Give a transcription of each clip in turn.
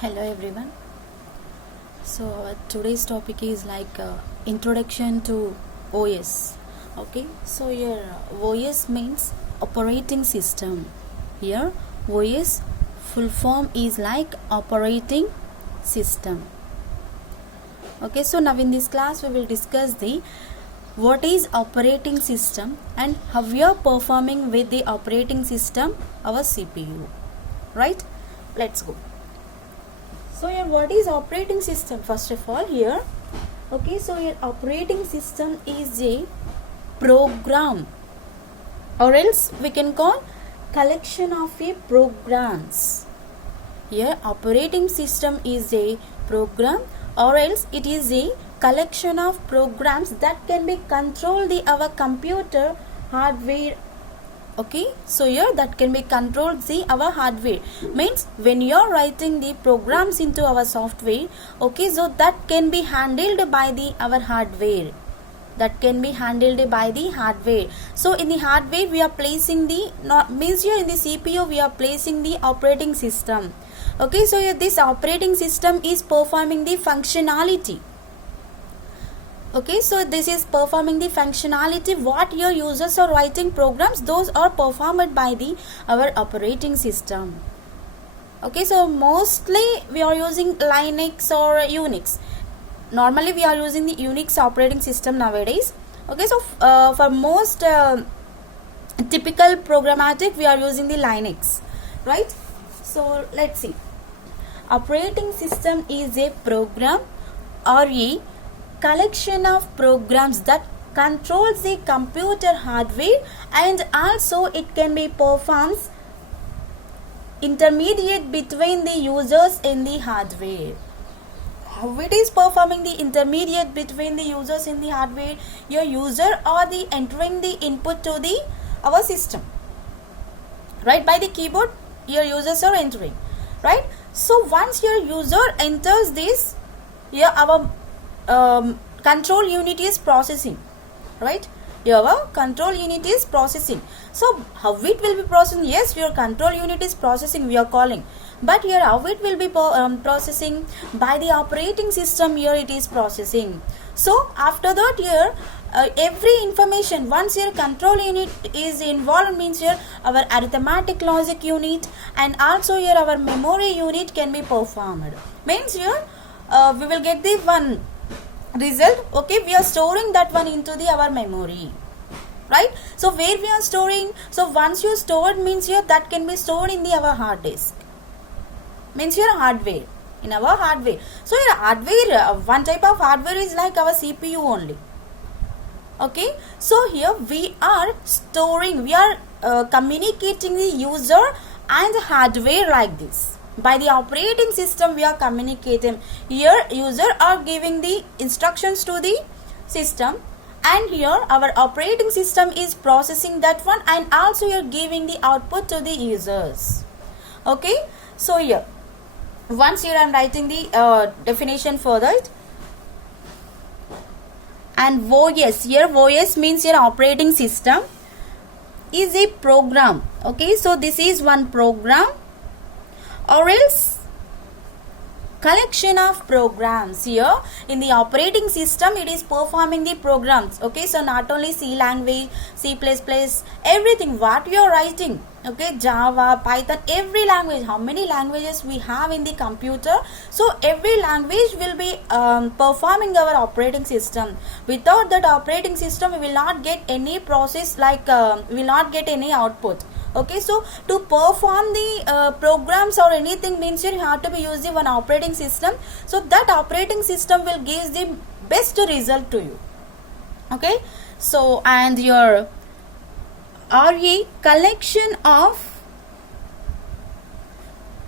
Hello everyone. So today's topic is introduction to OS. Okay, so here OS means operating system. Here OS full form is like operating system. Okay, so now in this class we will discuss the what is operating system and how we are performing with the operating system, our CPU. Right? Let's go. So here what is operating system? First of all here, okay, so your operating system is a program, or else we can call collection of a programs. Here operating system is a program, or else it is a collection of programs that can be controlled the our computer hardware. Okay, so here that can be controlled the our hardware, means when you are writing the programs into our software, okay, so that can be handled by the our hardware, so in the hardware we are placing the means here in the CPU we are placing the operating system. Okay, so here this operating system is performing the functionality. Okay, so this is performing the functionality what your users are writing programs, those are performed by the our operating system. Okay, so mostly we are using Linux or Unix. Normally we are using the Unix operating system nowadays. Okay, so for most typical programmatic we are using the Linux, right? So let's see. Operating system is a program or a collection of programs that controls the computer hardware, and also it can be performs intermediate between the users in the hardware. How it is performing the intermediate between the users in the hardware? Your user or the entering the input to the our system, right? By the keyboard your users are entering, right? So once your user enters this, here our control unit is processing, right? Your control unit is processing. So how it will be processing? Yes, your control unit is processing, we are calling, but here how it will be processing? By the operating system here it is processing. So after that here every information, once your control unit is involved, means here our arithmetic logic unit and also here our memory unit can be performed. Means here we will get the one result. Okay, we are storing that one into the our memory, right? So where we are storing, so once you stored, means here that can be stored in the our hard disk, means your hardware, in our hardware. So your hardware, one type of hardware is like our CPU only. Okay, so here we are storing, we are communicating the user and hardware like this. By the operating system we are communicating. Here user are giving the instructions to the system, and here our operating system is processing that one, and also you are giving the output to the users. Okay, so here once here I am writing the definition for that. And OS, here OS means your operating system is a program. Okay, so this is one program or else collection of programs. Here in the operating system it is performing the programs. Okay, so not only C language, C++, everything what you are writing, okay, Java, Python, every language, how many languages we have in the computer, so every language will be performing our operating system. Without that operating system we will not get any process, like we will not get any output. Okay, so to perform the programs or anything, means you have to be using one operating system, so that operating system will give the best result to you. Okay, so and your are a collection of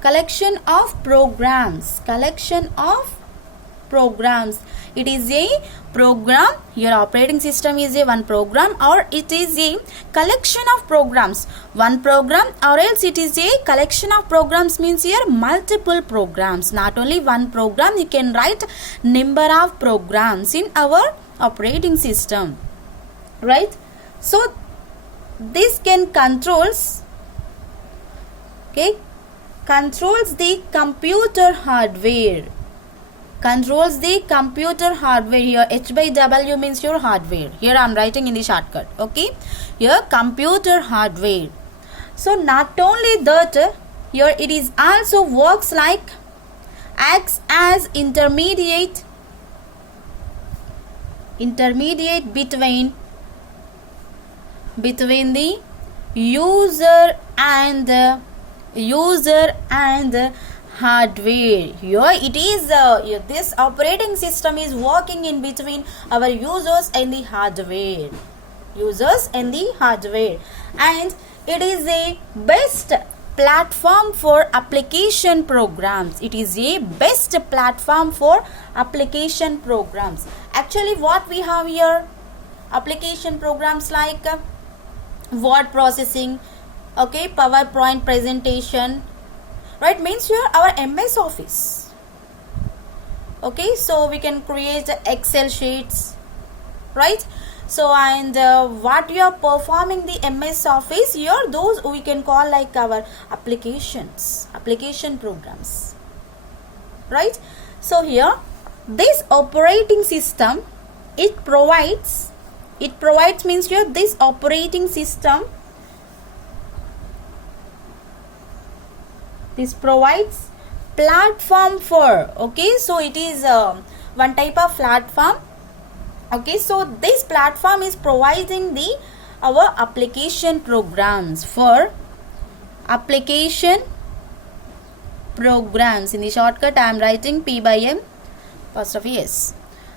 programs. It is a program. Your operating system is a one program, or it is a collection of programs. One program or else it is a collection of programs, means here multiple programs. Not only one program, you can write number of programs in our operating system, right? So this can controls, okay, controls the computer hardware. Controls the computer hardware. Here H by W means your hardware. Here I am writing in the shortcut. Okay. Here computer hardware. So not only that, here it is also works like acts as intermediate between the user and hardware. Here it is this operating system is working in between our users and the hardware. And it is a best platform for application programs. Actually, what we have here, application programs like word processing, okay, PowerPoint presentation, right, means here our MS Office. Okay, so we can create Excel sheets, right? So and what you are performing the MS Office here, those we can call like our application programs, right? So here this operating system, it provides means here this operating system, this provides platform for, okay, so it is one type of platform. Okay, so this platform is providing our application programs for application programs. In the shortcut I am writing P by M apostrophe S,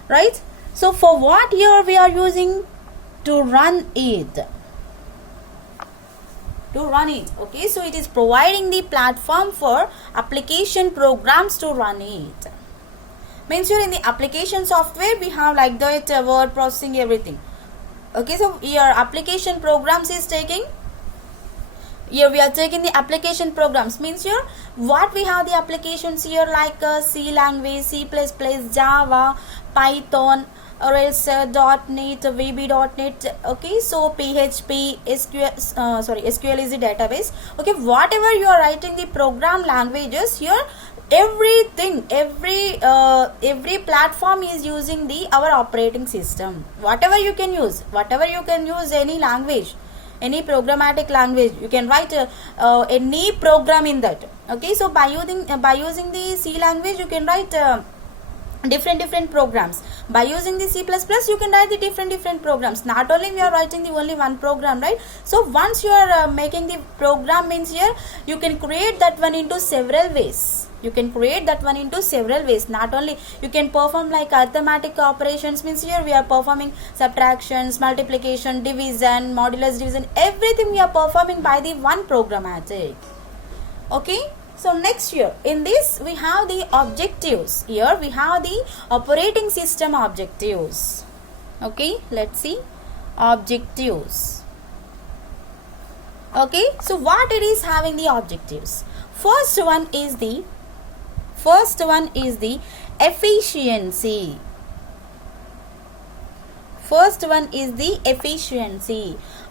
right? So for what here we are using? To run it. Okay, so it is providing the platform for application programs to run it. Means here in the application software we have like that word processing, everything. Okay, so your application programs is taking, here we are taking the application programs, means here what we have the applications here like C language, C++, Java, Python, or else .NET, VB.NET, okay, so PHP, SQL is the database. Okay, whatever you are writing the program languages here, everything, every platform is using our operating system. Whatever you can use any language, any programmatic language, you can write any program in that. Okay, so by using the C language you can write different programs. By using the C++, you can write the different programs. Not only we are writing the only one program, right? So once you are making the program, means here you can create that one into several ways. Not only you can perform like arithmetic operations, means here we are performing subtractions, multiplication, division, modulus division, everything we are performing by the one programmatic. Okay. So next here in this we have the objectives. Here we have the operating system objectives. Okay, let's see objectives. Okay, so what it is having the objectives? First one is the efficiency.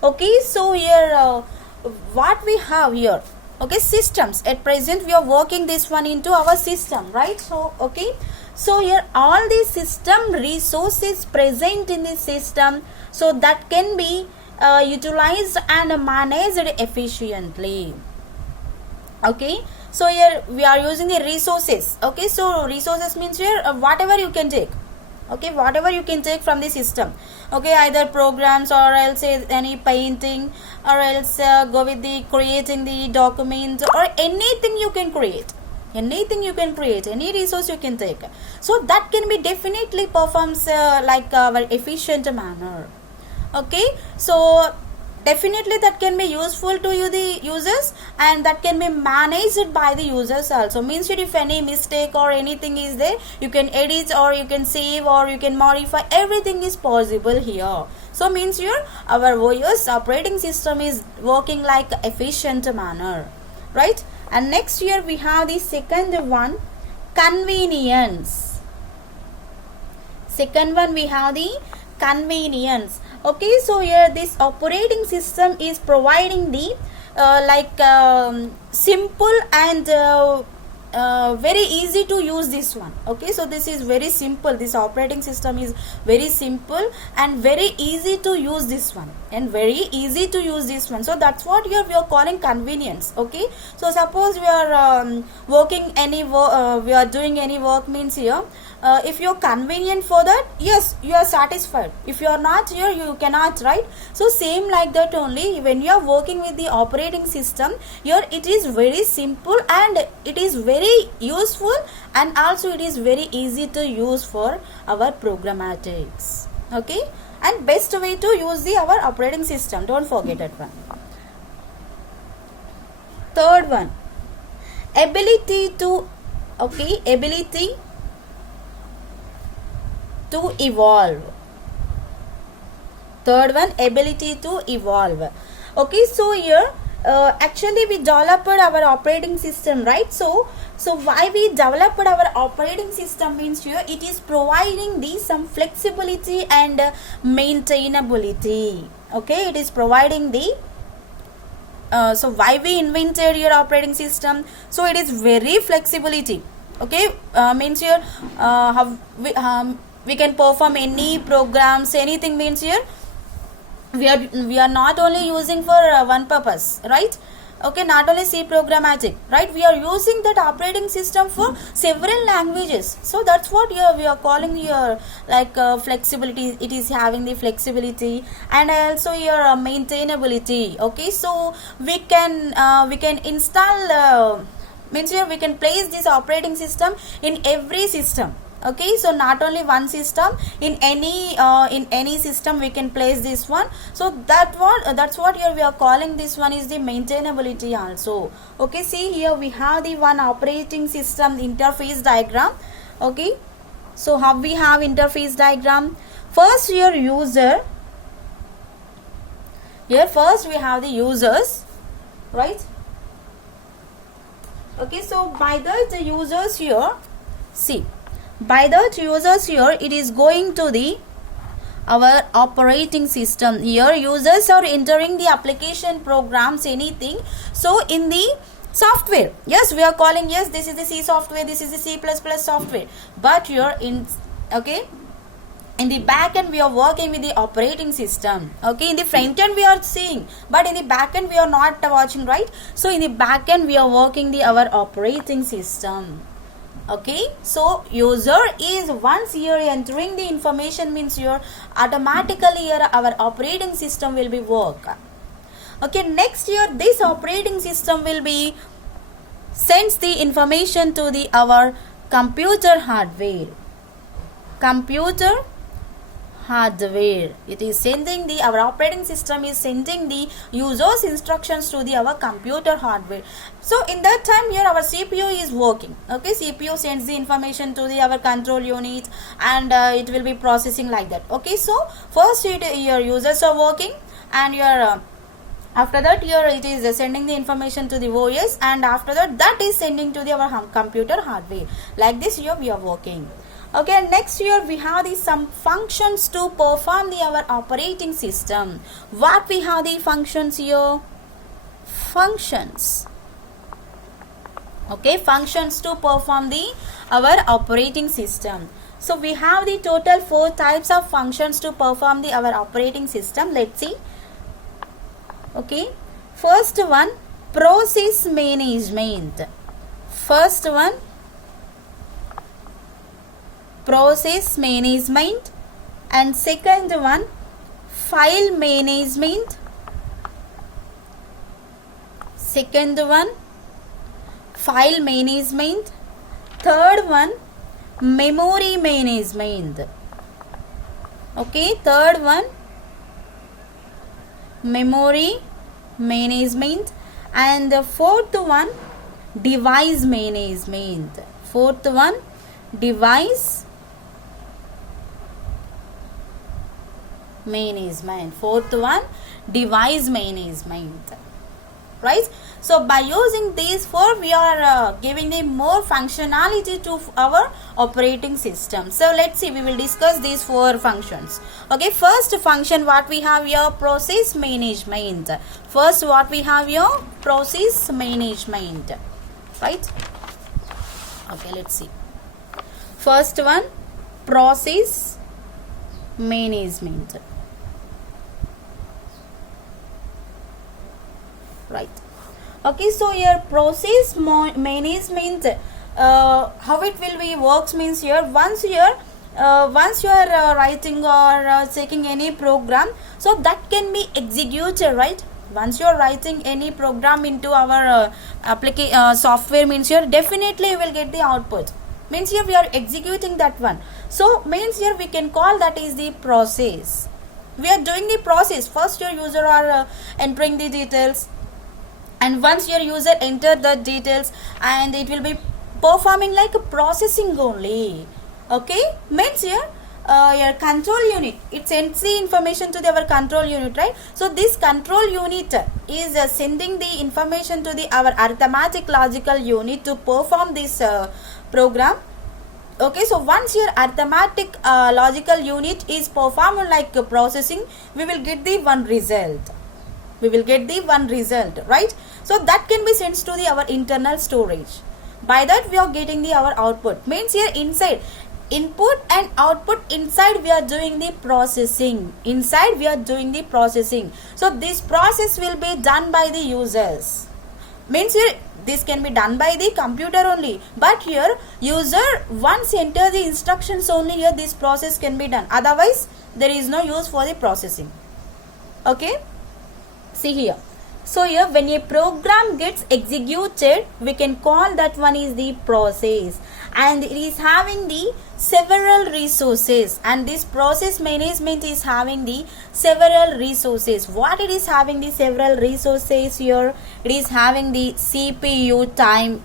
Okay, so here what we have here, okay, systems. At present we are working this one into our system, right? So okay, so here all the system resources present in the system, so that can be utilized and managed efficiently. Okay, so here we are using the resources. Okay, so resources means here whatever you can take. Okay, whatever you can take from the system. Okay, either programs or else any painting, or else go with the creating the document, or anything you can create, any resource you can take. So that can be definitely performs like our efficient manner. Okay, so definitely that can be useful to you the users, and that can be managed by the users also. Means that if any mistake or anything is there, you can edit or you can save or you can modify, everything is possible here. So means here our OS operating system is working like efficient manner, right? And next here we have the second one, convenience. Second one we have the convenience. Okay, so here this operating system is providing the simple and very easy to use this one. Okay, so this is very simple. This operating system is very simple and very easy to use this one, so that's what we are calling convenience. Okay, so suppose we are working any we are doing any work means here, if you're convenient for that, yes, you are satisfied. If you are not here, you cannot, right? So same like that only, when you are working with the operating system, here it is very simple and it is very useful, and also it is very easy to use for our programmatics. Okay, and best way to use our operating system, don't forget that one. Third one, ability to evolve. Third one, ability to evolve. Okay, so here actually we developed our operating system, right? So why we developed our operating system means here it is providing some flexibility and maintainability. Okay, it is providing so why we invented your operating system? So it is very flexibility. Okay, means here we can perform any programs, anything, means here we are not only using for one purpose, right? Okay, not only C programmatic, right? We are using that operating system for several languages. So that's what here we are calling here flexibility. It is having the flexibility and also your maintainability. Okay, so we can install means here we can place this operating system in every system. Okay, so not only one system, in any system we can place this one. So that's what here we are calling this one is the maintainability also. Okay, see here we have the one operating system interface diagram. Okay, so how we have interface diagram? First your user, here first we have the users, right? Okay, so by the users here, see, by the users here it is going to our operating system. Here users are entering the application, programs, anything. So in the software, yes, we are calling, yes, this is the C software, this is the C++ software, but here in the back end we are working with the operating system. Okay, in the front end we are seeing, but in the back end we are not watching, right? So in the back end we are working our operating system. Okay, so user is once here entering the information means here automatically here our operating system will be work. Okay, next year this operating system will be sends the information to our computer hardware. It is sending our operating system is sending the user's instructions to our computer hardware. So in that time here our CPU is working. Okay, CPU sends the information to our control unit and it will be processing like that. Okay, so first your users are working and your after that here it is sending the information to the OS, and after that is sending to our computer hardware. Like this here we are working. Okay, next here we have some functions to perform our operating system. What we have the functions here? Functions. Okay, functions to perform our operating system. So we have the total 4 types of functions to perform our operating system. Let's see. Okay, first one, process management. First one, process management, and second one, file management. Second one, file management. Third one, memory management. Okay, third one, memory management, and the fourth one, device management. Fourth one, device management. Fourth one, device management. right? So by using these four, we are giving the more functionality to our operating system. So let's see, we will discuss these four functions. Okay, first function what we have here, process management. First what we have here, process management, right? Okay, let's see. First one, process management, right? Okay, so here process management, how it will be works means here, once you are writing or checking any program, so that can be executed, right? Once you are writing any program into our software means here, definitely you will get the output. Means here we are executing that one. So means here we can call that is the process. We are doing the process. First your user are entering the details, and once your user enter the details, and it will be performing like a processing only. Okay, means here your control unit, it sends the information to our control unit, right? So this control unit is sending the information to our arithmetic logical unit to perform this program. Okay, so once your arithmetic logical unit is performed like processing, we will get the one result. Right? So that can be sent to our internal storage. By that we are getting our output. Means here inside input and output, inside we are doing the processing. So this process will be done by the users. Means here this can be done by the computer only, but here user once enter the instructions only, here this process can be done, otherwise there is no use for the processing. Okay, see here. So here when a program gets executed, we can call that one is the process, and it is having the several resources, and this process management is having the several resources. What it is having the several resources here? It is having the CPU time,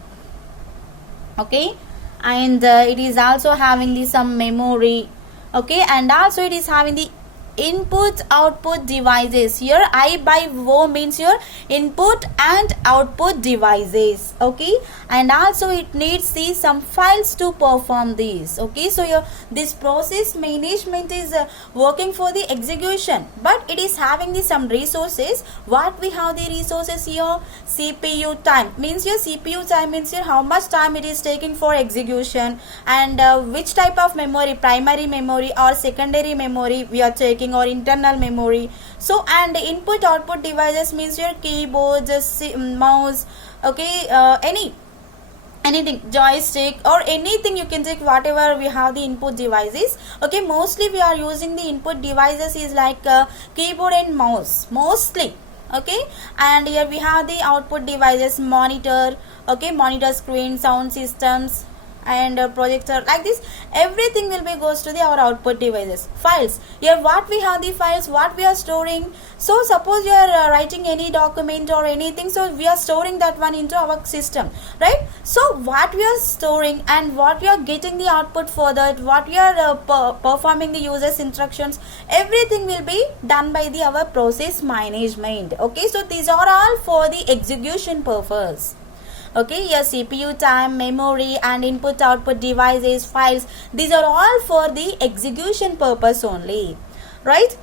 okay, and it is also having the some memory, okay, and also it is having the input output devices. Here I by O means here input and output devices, okay, and also it needs the some files to perform this. Okay, so here this process management is working for the execution, but it is having the some resources. What we have the resources here? CPU time means here, CPU time means here how much time it is taking for execution, and which type of memory, primary memory or secondary memory we are taking, or internal memory. So and input output devices means your keyboard, mouse, okay, anything, joystick or anything you can take, whatever we have the input devices. Okay, mostly we are using the input devices is like keyboard and mouse mostly. Okay, and here we have the output devices, monitor, okay, monitor screen, sound systems, and projector, like this everything will be goes to the our output devices. Files, here what we have the files, what we are storing. So suppose you are writing any document or anything, so we are storing that one into our system, right? So what we are storing and what we are getting the output for that, what we are performing the user's instructions, everything will be done by the our process management. Okay, so these are all for the execution purpose. Okay, your CPU time, memory, and input output devices, files, these are all for the execution purpose only, right?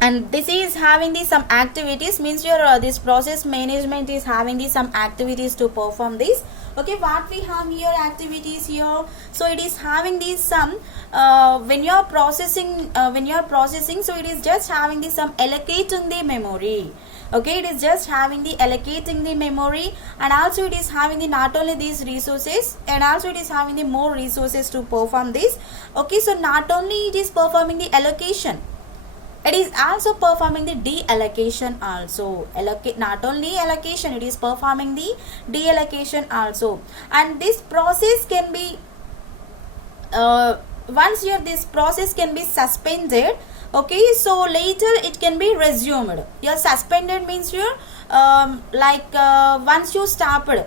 And this is having the some activities, means your this process management is having the some activities to perform this. Okay, what we have here, activities here. So it is having these some when you are processing, so it is just having the some allocating the memory. Okay, it is just having the allocating the memory, and also it is having the not only these resources, and also it is having the more resources to perform this. Okay, so not only it is performing the allocation, it is also performing the deallocation also. Not only allocation, it is performing the deallocation also. And this process can be once this process can be suspended. Okay, so later it can be resumed. Your suspended means your once you started,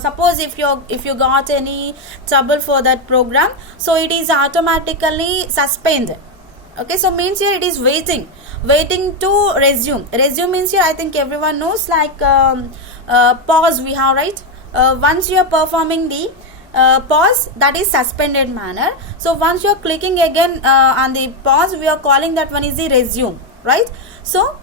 suppose if you got any trouble for that program, so it is automatically suspended. Okay, so means here it is waiting to resume. Resume means here I think everyone knows, like pause we have, right? Once you are performing the pause, that is suspended manner. So once you are clicking again on the pause, we are calling that one is the resume, right? So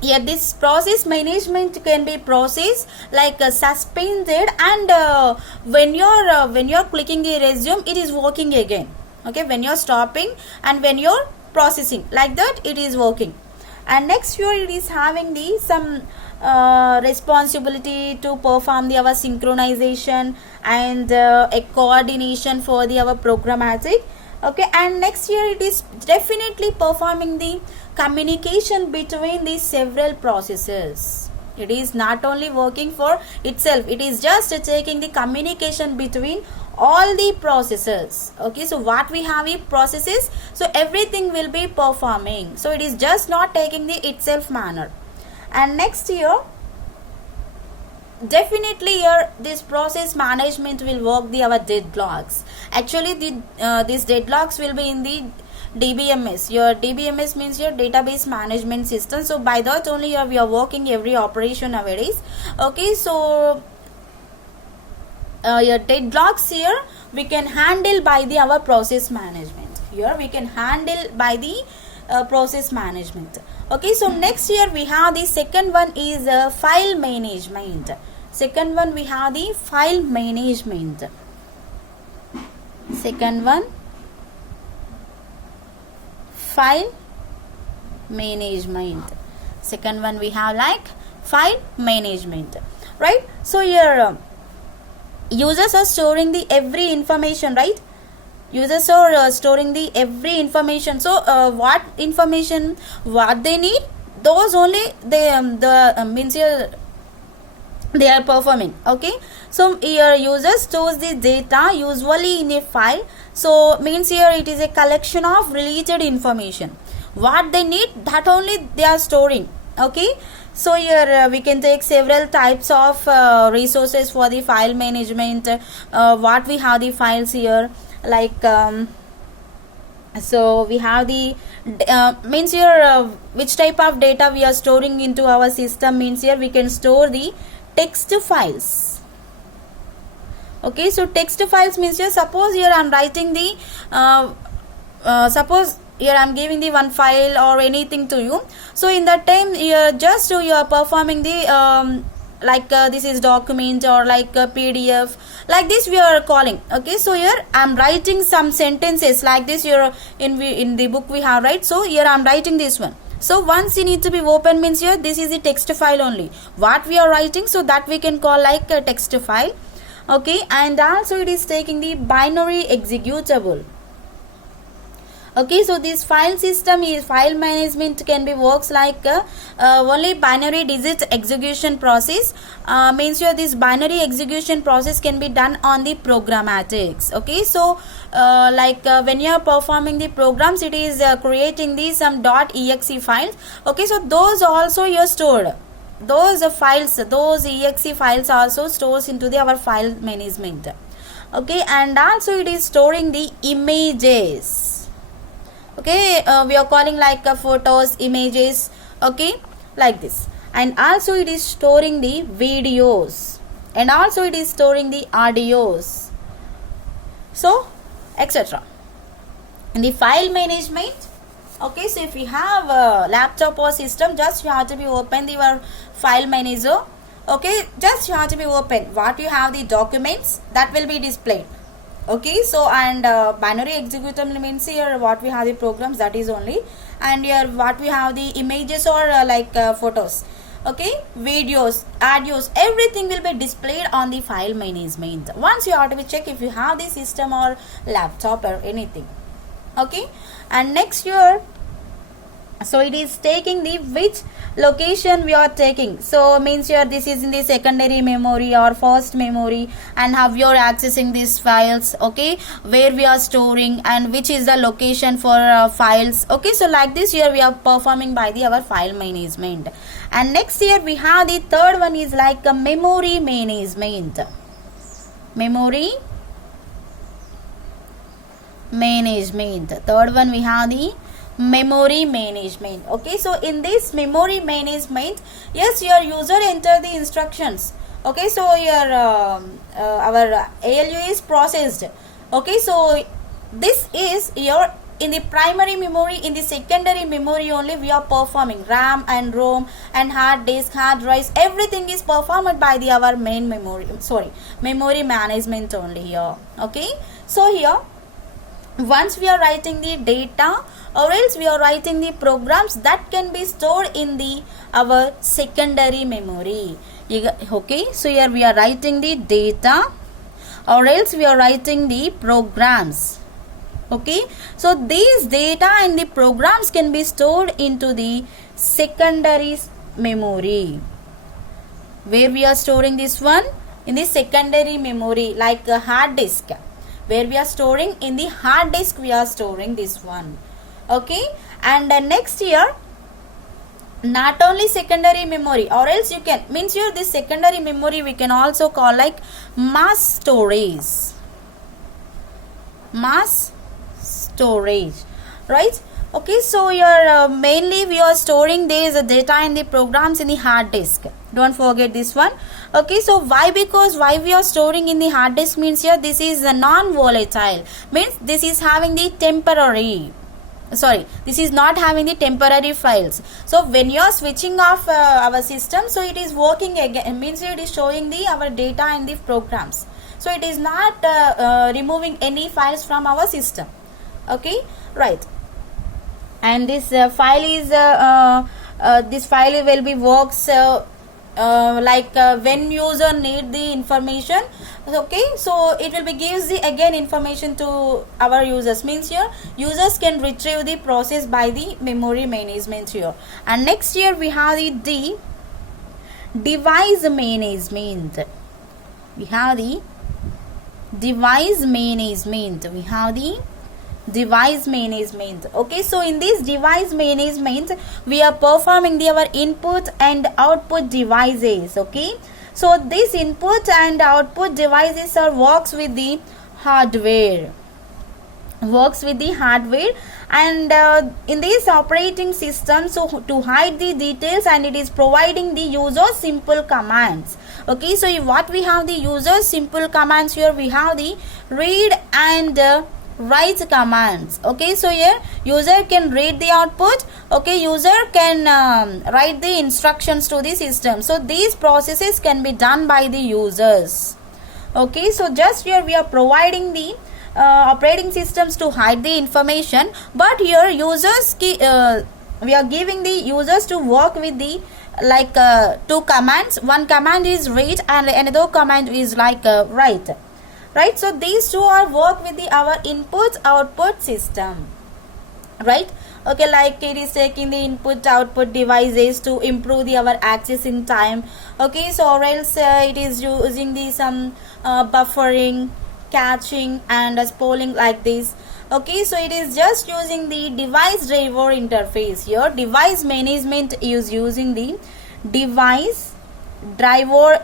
yeah, this process management can be process like suspended, and when you're clicking the resume, it is working again. Okay, when you're stopping and when you're processing, like that it is working. And next here it is having the some responsibility to perform the our synchronization and a coordination for the our programmatic. Okay, and next here it is definitely performing the communication between the several processes. It is not only working for itself, it is just taking the communication between all the processes. Okay, so what we have is processes, so everything will be performing, so it is just not taking the itself manner. And next here definitely here this process management will work the our deadlocks. Actually these deadlocks will be in the DBMS. Your DBMS means your database management system. So by that only here we are working every operation nowadays. Okay, so your deadlocks here we can handle by the our process management. Here we can handle by the process management. Okay, so next here we have the second one is file management. Second one we have the file management. Second one, file management. Second one we have like file management, right? So here users are storing the every information, right? Users are storing the every information. So what information, what they need, those only they means here they are performing. Okay, so here user stores the data usually in a file. So means here it is a collection of related information. What they need, that only they are storing. Okay, so here we can take several types of resources for the file management. What we have the files here, like so we have the means here which type of data we are storing into our system. Means here we can store the text files. Okay, so text files means here suppose here I am writing the suppose here I am giving the one file or anything to you. So in that time you are performing the like this is document or like a PDF, like this we are calling. Okay, so here I am writing some sentences like this. Here in the book we have, right? So here I am writing this one. So once you need to be open means here this is the text file only what we are writing, so that we can call like a text file. Okay, and also it is taking the binary executable. Okay, so this file system is file management can be works like only binary digit execution process. Means here this binary execution process can be done on the programmatics. Okay, so like when you are performing the programs, it is creating the some .exe files. Okay, so those also you are stored. Those files, those exe files also stores into the our file management. Okay, and also it is storing the images. Okay, we are calling like photos, images. Okay, like this. And also it is storing the videos, and also it is storing the audios, so etc. In the file management, okay, so if you have a laptop or system, just you have to be open your file manager. Okay, just you have to be open what you have the documents that will be displayed. Okay, so and binary executable means here what we have the programs, that is only, and here what we have the images or like photos. Okay, videos, audios, everything will be displayed on the file management. Once you have to be check if you have the system or laptop or anything. Okay, and next here, so it is taking the which location we are taking. So means here this is in the secondary memory or first memory, and how you are accessing these files. Okay, where we are storing and which is the location for files. Okay, so like this here we are performing by the our file management. And next here we have the third one is like a memory management. Memory management. Third one we have the memory management. Okay, so in this memory management, yes, your user enter the instructions. Okay, so your our ALU is processed. Okay, so this is your in the primary memory. In the secondary memory only we are performing RAM and ROM and hard disk, hard drives, everything is performed by the our main memory, memory management only here. Okay, so here once we are writing the data or else we are writing the programs that can be stored in the our secondary memory. Okay, so here we are writing the data or else we are writing the programs. Okay, so these data and the programs can be stored into the secondary memory. Where we are storing this one? In the secondary memory, like a hard disk. Where we are storing in the hard disk, we are storing this one. Okay, and next here, not only secondary memory, or else you can, means here this secondary memory we can also call like mass storage. Mass storage, right? Okay, so here mainly we are storing these data and the programs in the hard disk. Don't forget this one. Okay, so why? Because why we are storing in the hard disk means here this is a non-volatile, means this is having the temporary, this is not having the temporary files. So when you are switching off our system, so it is working again, means it is showing the our data and the programs. So it is not removing any files from our system. Okay, right. And this file is this file will be works like when user need the information. Okay, so it will be gives the again information to our users, means here users can retrieve the process by the memory management here. And next here we have the device management. We have the device management. We have the device management. Okay, so in this device management we are performing our input and output devices. Okay, so this input and output devices are works with the hardware, and in this operating system, so to hide the details, and it is providing the user simple commands. Okay, so what we have the user simple commands here, we have the read and write commands. Okay, so here user can read the output. Okay, user can write the instructions to the system. So these processes can be done by the users. Okay, so just here we are providing the operating systems to hide the information, but here users we are giving the users to work with the like two commands. One command is read and another command is like write. Right, so these two are work with the our input output system, right? Okay, like it is taking the input output devices to improve the our accessing time. Okay, so or else it is using the some buffering, caching and spooling like this. Okay, so it is just using the device driver interface here. Device management is using the device driver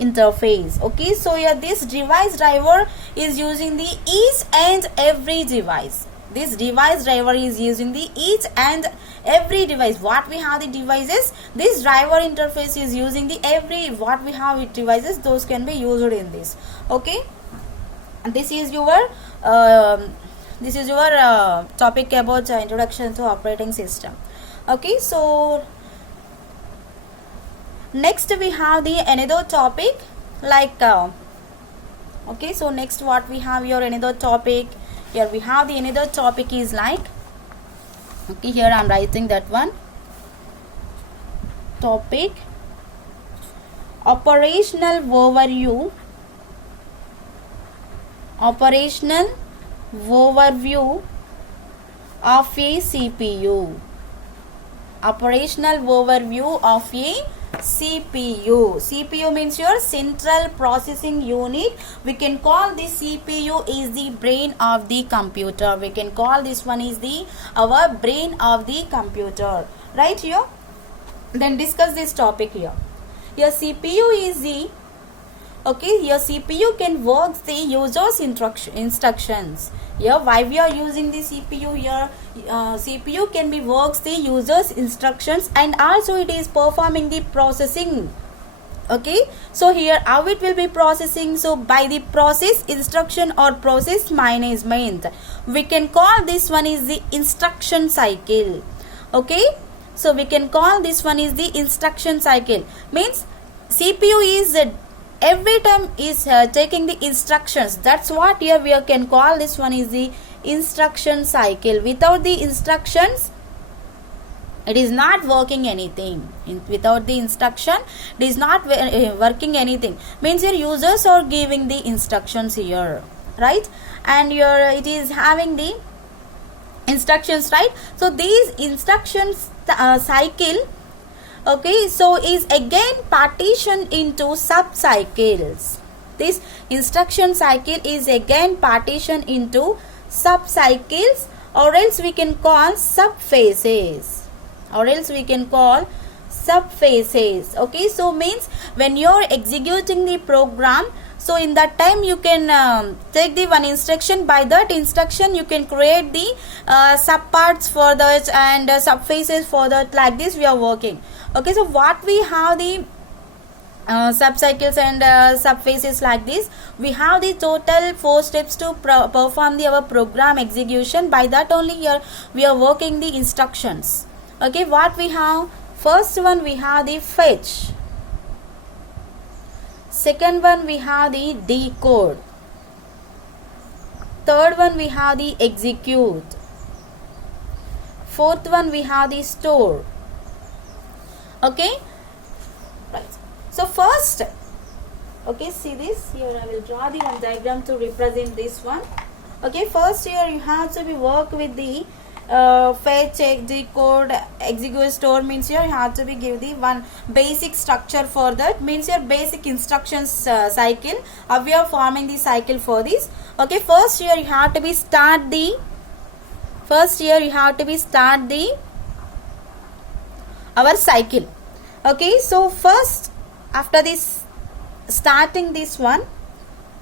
interface. Okay, so here this device driver is using the each and every device. This device driver is using the each and every device. What we have the devices, this driver interface is using the every what we have with devices, those can be used in this. Okay, and this is your topic about introduction to operating system. Okay, so next we have the another topic like okay, so next what we have here another topic. Here we have the another topic is like, okay, here I am writing that one topic, operational overview of a CPU. Operational overview of a CPU. CPU means your central processing unit. We can call this CPU is the brain of the computer. We can call this one is the our brain of the computer. Right here. Then discuss this topic here. Your CPU is the Okay, your CPU can work the user's instructions. Here, why we are using the CPU here? CPU can be works the user's instructions, and also it is performing the processing. Okay, so here how it will be processing? So by the process instruction or process management, we can call this one is the instruction cycle. Okay, so we can call this one is the instruction cycle. Means CPU is every time is taking the instructions. That's what here we can call this one is the instruction cycle. Without the instructions, it is not working anything. Without the instruction, it is not working anything. Means your users are giving the instructions here, right? And your it is having the instructions, right? So these instructions cycle, okay, so is again partitioned into sub cycles. This instruction cycle is again partitioned into sub cycles, or else we can call sub phases. Okay, so means when you're executing the program, so in that time you can take the one instruction. By that instruction you can create the sub parts for that and sub phases for that. Like this we are working. Okay, so what we have the sub cycles and sub phases like this. We have the total 4 steps to perform our program execution. By that only here we are working the instructions. Okay, what we have? First one we have the fetch. Second one we have the decode. Third one we have the execute. Fourth one we have the store. Okay, right. So first, okay, see this here. I will draw the one diagram to represent this one. Okay, first here you have to be work with the fetch, decode, execute, store. Means here you have to be give the one basic structure for that. Means your basic instructions cycle. We are forming the cycle for this. Okay, first here you have to be start the our cycle. Okay, so first after starting this one,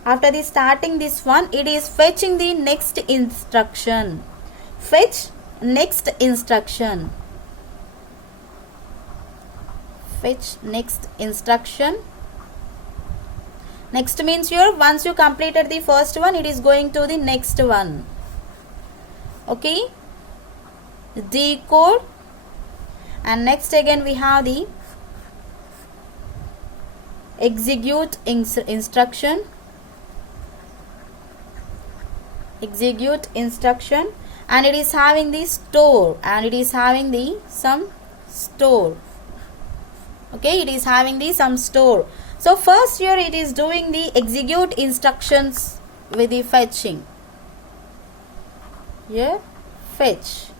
it is fetching the next instruction. Fetch next instruction. Next means here once you completed the first one, it is going to the next one. Okay, decode, and next again we have the execute instruction. And it is having the store, and it is having the some store. Okay, it is having the some store. So first here it is doing the execute instructions with the fetching. Yeah, fetch.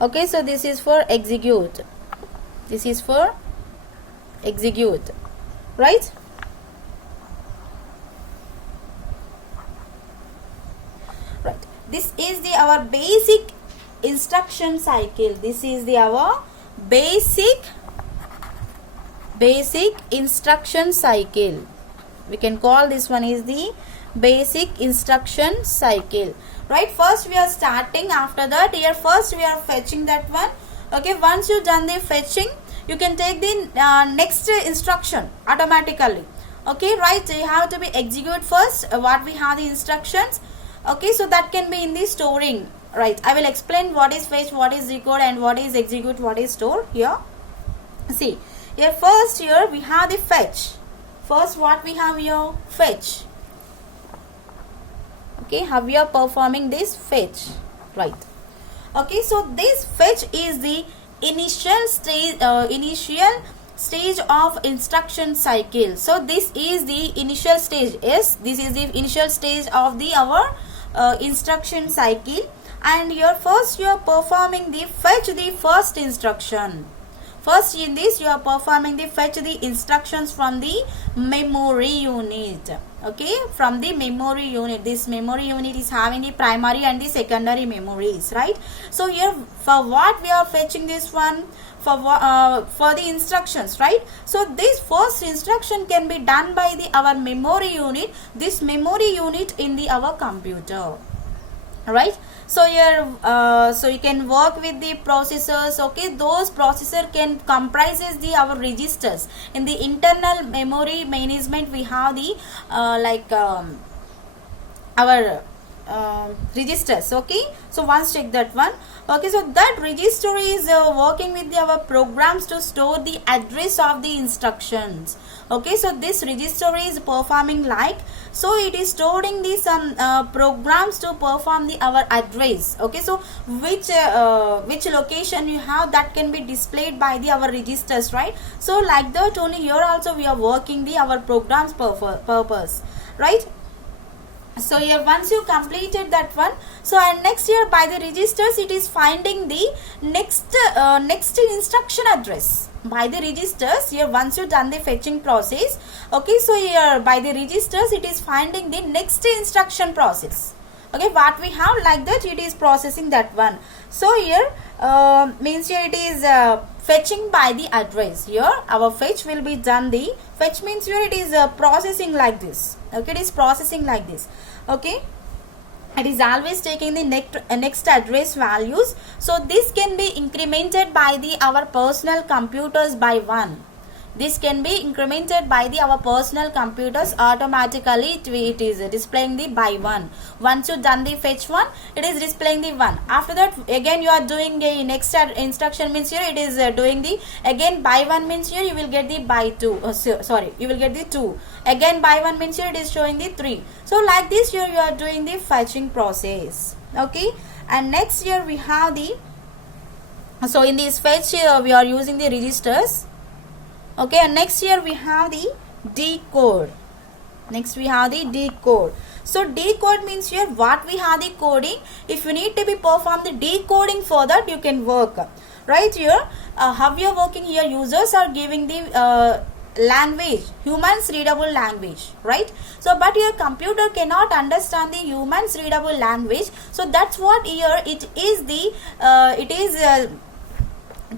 Okay, so this is for execute. Right? Right. This is our basic instruction cycle. This is our basic instruction cycle. We can call this one is the basic instruction cycle. Right. First we are starting. After that here first we are fetching that one. Okay. Once you done the fetching, you can take the next instruction automatically. Okay. Right. You have to be execute first. What we have the instructions. Okay, so that can be in the storing. Right, I will explain what is fetch, what is decode, and what is execute, what is store here. See here first here we have the fetch. First what we have here? Fetch. Okay, how we are performing this fetch. Right. Okay, so this fetch is the initial stage of instruction cycle. So this is the initial stage. Yes, this is the initial stage of our instruction cycle. And here first you are performing the fetch the first instruction. First in this, you are performing the fetch the instructions from the memory unit. Okay, from the memory unit. This memory unit is having the primary and the secondary memories, right? So here, for what we are fetching this one? For the instructions, right? So this first instruction can be done by the our memory unit. This memory unit in the our computer, right? So here so you can work with the processors. Okay, those processor can comprises the our registers. In the internal memory management, we have the our registers. Okay, so once check that one. Okay, so that register is working with our programs to store the address of the instructions. Okay, so this register is performing like, so it is storing the some programs to perform the our address. Okay, so which location you have, that can be displayed by the our registers, right? So like that only here also we are working the our programs purpose, right? So here once you completed that one, so and next here by the registers it is finding the next instruction address by the registers. Here once you done the fetching process, okay, so here by the registers it is finding the next instruction process. Okay, what we have like that, it is processing that one. So here means here it is fetching by the address. Here our fetch will be done, the fetch means here it is processing like this. Okay, it is processing like this. Okay, it is always taking the next address values. So this can be incremented by the our personal computers by 1. This can be incremented by the our personal computers automatically. It is displaying the by 1. Once you done the fetch 1, it is displaying the 1. After that again you are doing a next instruction, means here it is doing the again by 1, means here you will get the by 2. Sorry, you will get the 2. Again by 1 means here it is showing the 3. So like this here you are doing the fetching process. Okay, and next here we have the, so in this fetch we are using the registers. Okay, and next here we have the decode. Next we have the decode. So decode means here what we have the coding. If you need to be perform the decoding for that, you can work. Right here, how we are working here, users are giving the language, humans readable language, right? So but your computer cannot understand the humans readable language. So that's what here it is the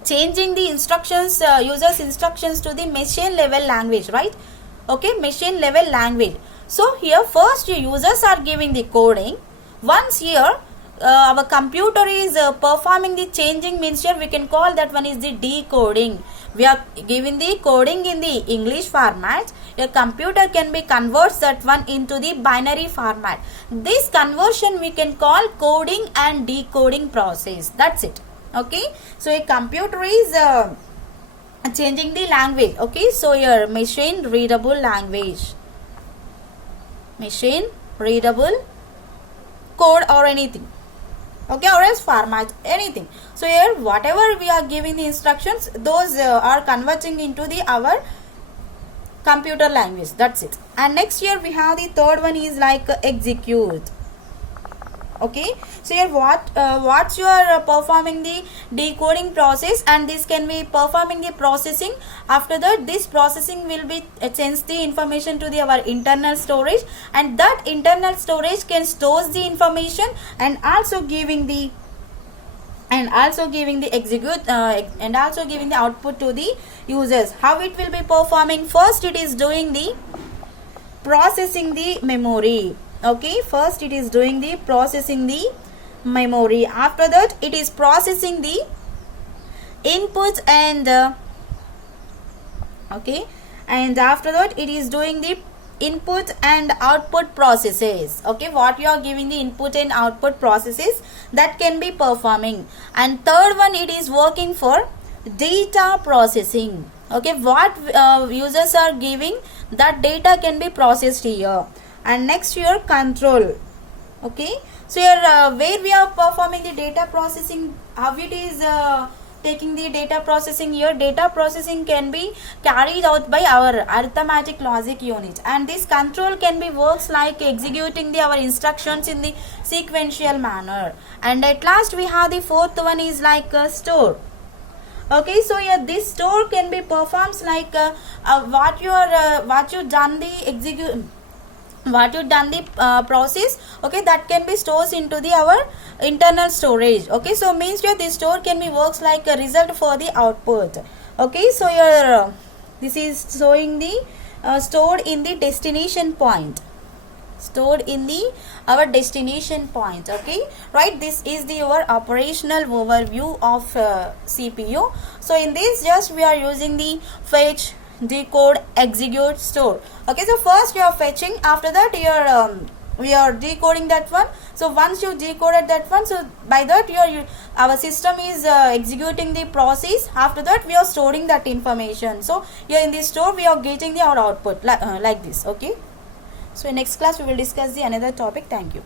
changing the instructions, users instructions to the machine level language, right? Okay, machine level language. So here first users are giving the coding. Once here our computer is performing the changing, means here we can call that one is the decoding. We are giving the coding in the English format. Your computer can be converts that one into the binary format. This conversion we can call coding and decoding process. That's it. Okay, so a computer is changing the language. Okay, so your machine readable language, machine readable code or anything. Okay, or else format, anything. So here whatever we are giving the instructions, those are converting into the our computer language. That's it. And next here we have the third one is like execute. Okay, so here what you are performing the decoding process, and this can be performing the processing. After that this processing will be sends the information to the our internal storage, and that internal storage can stores the information and also giving the execute and also giving the output to the users. How it will be performing? First it is doing the processing the memory. Okay, first it is doing the processing the memory. After that it is processing the input and okay, and after that it is doing the input and output processes. Okay, what you are giving the input and output processes, that can be performing. And third one, it is working for data processing. Okay, what users are giving, that data can be processed here. And next here control. Okay, so here where we are performing the data processing, how it is taking the data processing here. Data processing can be carried out by our arithmetic logic unit, and this control can be works like executing our instructions in the sequential manner. And at last we have the fourth one is like store. Okay, so yeah, this store can be performs like what you done the execute, what you done the process. Okay, that can be stores into the our internal storage. Okay, so means your this store can be works like a result for the output. Okay, so your this is showing the stored in the destination point, stored in the our destination point. Okay, right, this is the our operational overview of CPU. So in this just we are using the fetch, decode, execute, store. Okay, so first you are fetching, after that you are we are decoding that one. So once you decoded that one, so by that our system is executing the process. After that we are storing that information. So here in this store we are getting the our output like this. Okay, so in next class we will discuss the another topic. Thank you.